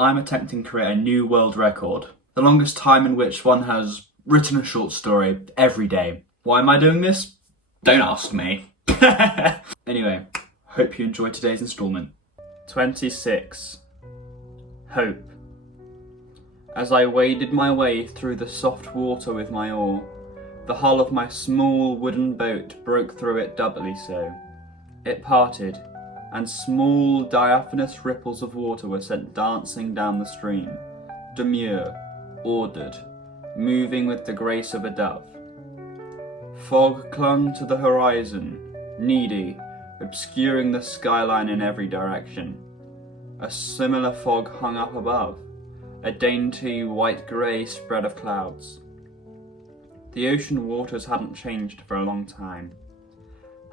I'm attempting to create a new world record. The longest time in which one has written a short story every day. Why am I doing this? Don't ask me. Anyway, hope you enjoyed today's instalment. 26. Hope. As I waded my way through the soft water with my oar, the hull of my small wooden boat broke through it doubly so. It parted, and small diaphanous ripples of water were sent dancing down the stream, demure, ordered, moving with the grace of a dove. Fog clung to the horizon, needy, obscuring the skyline in every direction. A similar fog hung up above, a dainty white-grey spread of clouds. The ocean waters hadn't changed for a long time.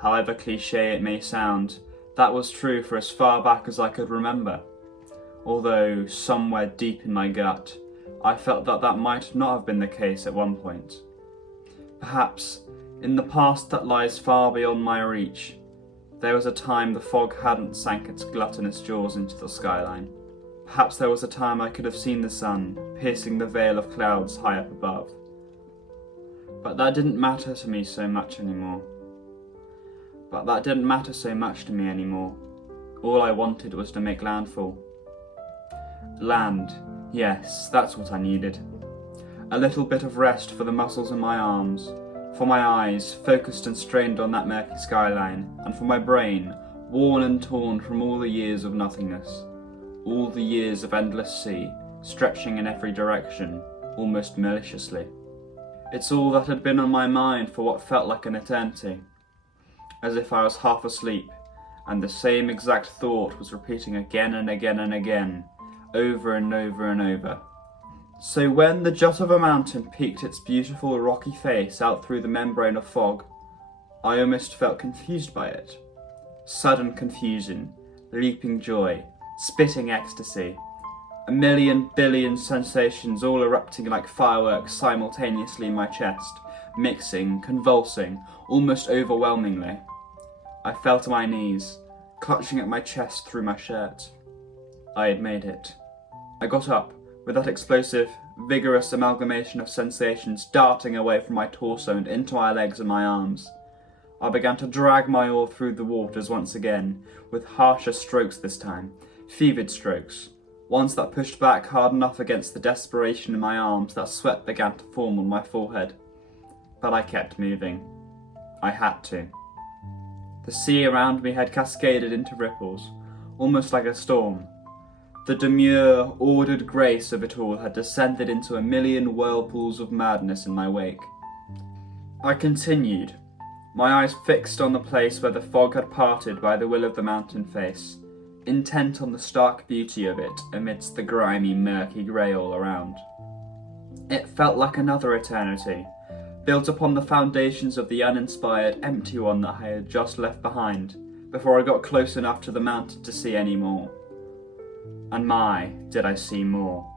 However cliché it may sound, that was true for as far back as I could remember, although somewhere deep in my gut, I felt that that might not have been the case at one point. Perhaps, in the past that lies far beyond my reach, there was a time the fog hadn't sank its gluttonous jaws into the skyline. Perhaps there was a time I could have seen the sun piercing the veil of clouds high up above. But that didn't matter to me so much anymore. All I wanted was to make landfall. Land, yes, that's what I needed. A little bit of rest for the muscles in my arms, for my eyes, focused and strained on that murky skyline, and for my brain, worn and torn from all the years of nothingness. All the years of endless sea, stretching in every direction, almost maliciously. It's all that had been on my mind for what felt like an eternity. As if I was half asleep, and the same exact thought was repeating again and again and again, over and over and over. So when the jut of a mountain peeked its beautiful rocky face out through the membrane of fog, I almost felt confused by it. Sudden confusion, leaping joy, spitting ecstasy, a million billion sensations all erupting like fireworks simultaneously in my chest, mixing, convulsing, almost overwhelmingly. I fell to my knees, clutching at my chest through my shirt. I had made it. I got up, with that explosive, vigorous amalgamation of sensations darting away from my torso and into my legs and my arms. I began to drag my oar through the waters once again, with harsher strokes this time, fevered strokes, ones that pushed back hard enough against the desperation in my arms that sweat began to form on my forehead. But I kept moving. I had to. The sea around me had cascaded into ripples, almost like a storm. The demure, ordered grace of it all had descended into a million whirlpools of madness in my wake. I continued, my eyes fixed on the place where the fog had parted by the will of the mountain face, intent on the stark beauty of it amidst the grimy, murky grey all around. It felt like another eternity, built upon the foundations of the uninspired, empty one that I had just left behind, before I got close enough to the mountain to see any more. And my, did I see more.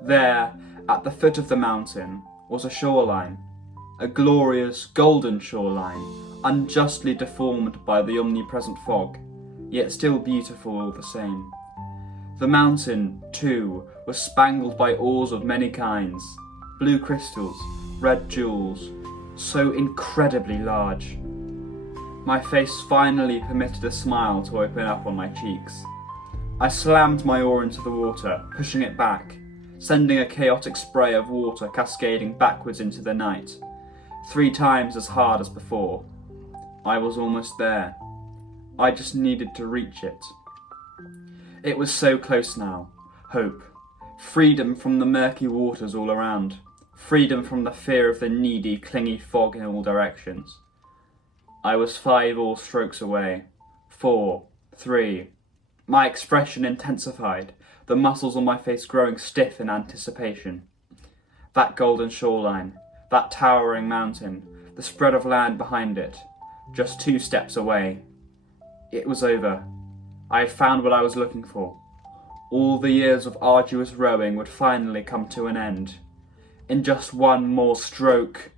There, at the foot of the mountain, was a shoreline, a glorious, golden shoreline, unjustly deformed by the omnipresent fog, yet still beautiful all the same. The mountain, too, was spangled by ores of many kinds, blue crystals, red jewels, so incredibly large. My face finally permitted a smile to open up on my cheeks. I slammed my oar into the water, pushing it back, sending a chaotic spray of water cascading backwards into the night, 3 times as hard as before. I was almost there. I just needed to reach it. It was so close now. Hope. Freedom from the murky waters all around. Freedom from the fear of the needy, clingy fog in all directions. I was 5 oar strokes away. 4, 3. My expression intensified, the muscles on my face growing stiff in anticipation. That golden shoreline, that towering mountain, the spread of land behind it, just 2 steps away. It was over. I had found what I was looking for. All the years of arduous rowing would finally come to an end. In just one more stroke,